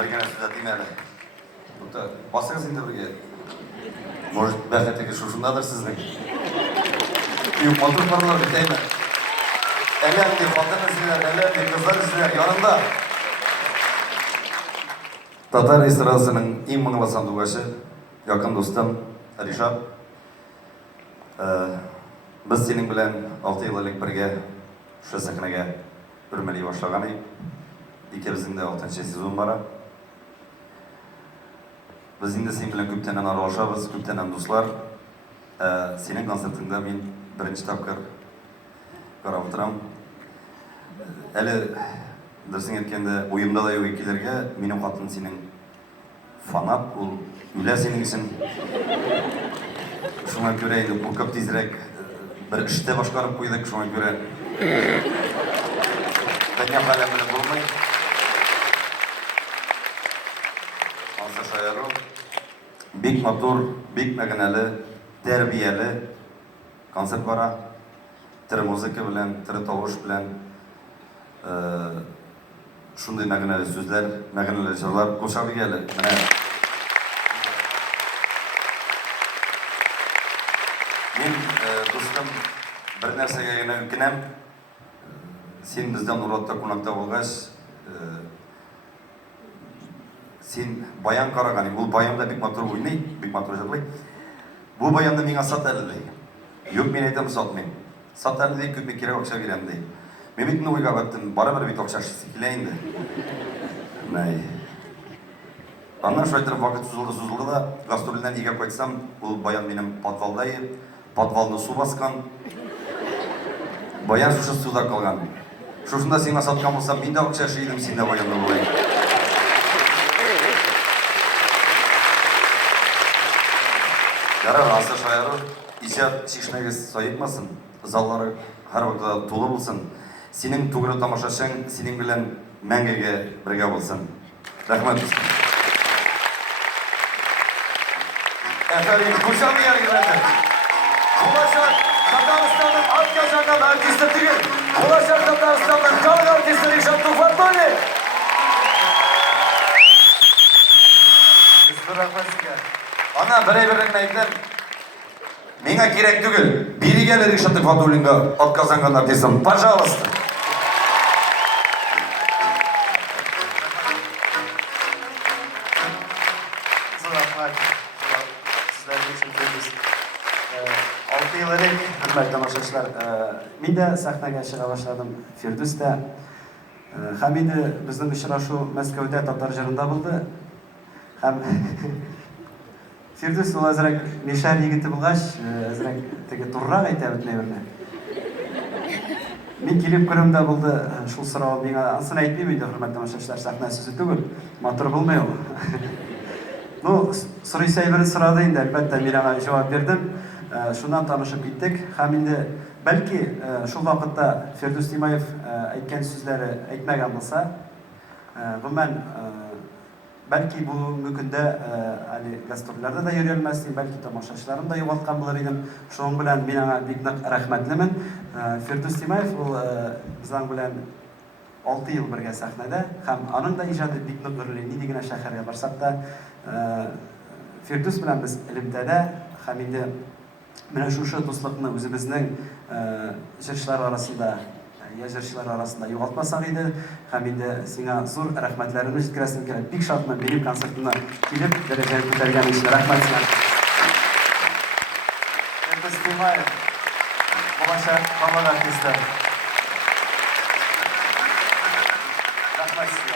Біргені сөзәтейін әлі. Басыңыз енді бірге. Может, бәқеттегі шушындадыр сіздің. Мотор барлар бітеймі. Әлі әлде фантана сілер, әлі әлде қыздар сілер yanında. Татар эстрадасының ең маңызды сандуғашы, жақын достым Ришат. Біз сенің білән 6 ел элек бірге шы сәхнәгә үрмәли башлаган идек. Икебезнең дә 6-нчы сезон бара. Biz инде сен белән күптәннән аралашабыз, күптәннән дуслар. Синең концертыңда мин беренче тапкыр карап торам. Әле дөресен әйткәндә, уемда да юк икеләргә, минем хатын синең фанат, ул үлә синең өчен. Шуңа күрә инде бу күп тизрәк бер эштә башкарып куйдык, шуңа күрә. Дөнья хәле белән булмый. Шаяру, бик матур, бик мәгънәле, тәрбияле концерт бара. Тірі музыка белән, тірі тавыш белән, шундый мәгънәле сүзләр, мәгънәле җырлар кушабыз әле. Менә мин дустым бер нәрсәгә генә үкенәм. Син бездән Уратта кунакта булгач, сен баян қараған, бұл баянда бик матур ойнай, бик матур жырлай. Бұл баянды миңа сат әлі дей. Yok, мен айтам сат мен. Сат әлі дей, көпме керек ақша берем дей. Мен бетін ойға бәттім, бара-бара бет ақшашысы келейінді. Аннан шайтырып вақыт сузылды да, гастролінен еге қайтсам, бұл баян менің подвалдайы, подвалны су басқан. Баян шушы суда қалған. Шушында сен сатқан болсам, мен де ақшашы едім, сен де баянды болайын. Ярар, асы шайыры, ижат шишнәгіз сайықмасын, заллары һәр вакытта толы булсын. Синең тугры тамашашың, синең белән мәңгегә бергә булсын. Рәхмәт. Әфәрин, кушамы яргырады. Булашак Татарстанның атказанган артисты түгел. Булашак Татарстанның халық артисты Ришат Туфатоли. Рәхмәт сезгә. Ана бірей-бірін әйткен, меңа керек түгіл, берегелі Ришат Туфатуллинға отказанған артистім, пожалуйста. Алты ел элек, хөрмәтле тамашачылар, мин дә сәхнәгә чыга башладым Фирдүстә. Һәм инде безнең очрашу Мәскәүдә татар җырында булды. Һәм Фирдүс ул әзрәк мишәр егете булгач, әзрәк теге туррак әйтә бетмәйберне. Мин килеп күрүмдә булды, шул сорау миңа асын әйтмим иде, хөрмәтле тамашачылар, сәхнә сүзе түгел, матур булмый ул. Ну, сорыйса әйберен сорады инде, әлбәттә мин аңа җавап бирдем. Шуннан танышып киттек. Һәм инде бәлки шул вакытта Фирдүс Тимаев әйткән сүзләре әйтмәгән булса, гомумән бәлки бу мөмкиндә гастрольләрдә дә йөри алмасын, бәлки тамашачыларым да югалткан булыр идем. Шуның белән мин аңа бик нык рәхмәтлемен. Фирдүс Тимаев ул безнең белән 6 ел бергә сәхнәдә, һәм аның да иҗаты бик нык гөрли. Нинди генә шәһәргә барсак та, Фирдүс белән без элемтәдә, һәм инде менә шушы дуслыкны үзебезнең җырчылар арасында, җырчылар арасында югалтмасак иде, һәм инде сиңа зур рәхмәтләремне җиткерәсем килә. Бик шатмын минем концертыма килеп, дәрәҗәне күтәргән өчен рәхмәт сиңа. Фирдүс Тимаев, булачак халык артисты. Рәхмәт.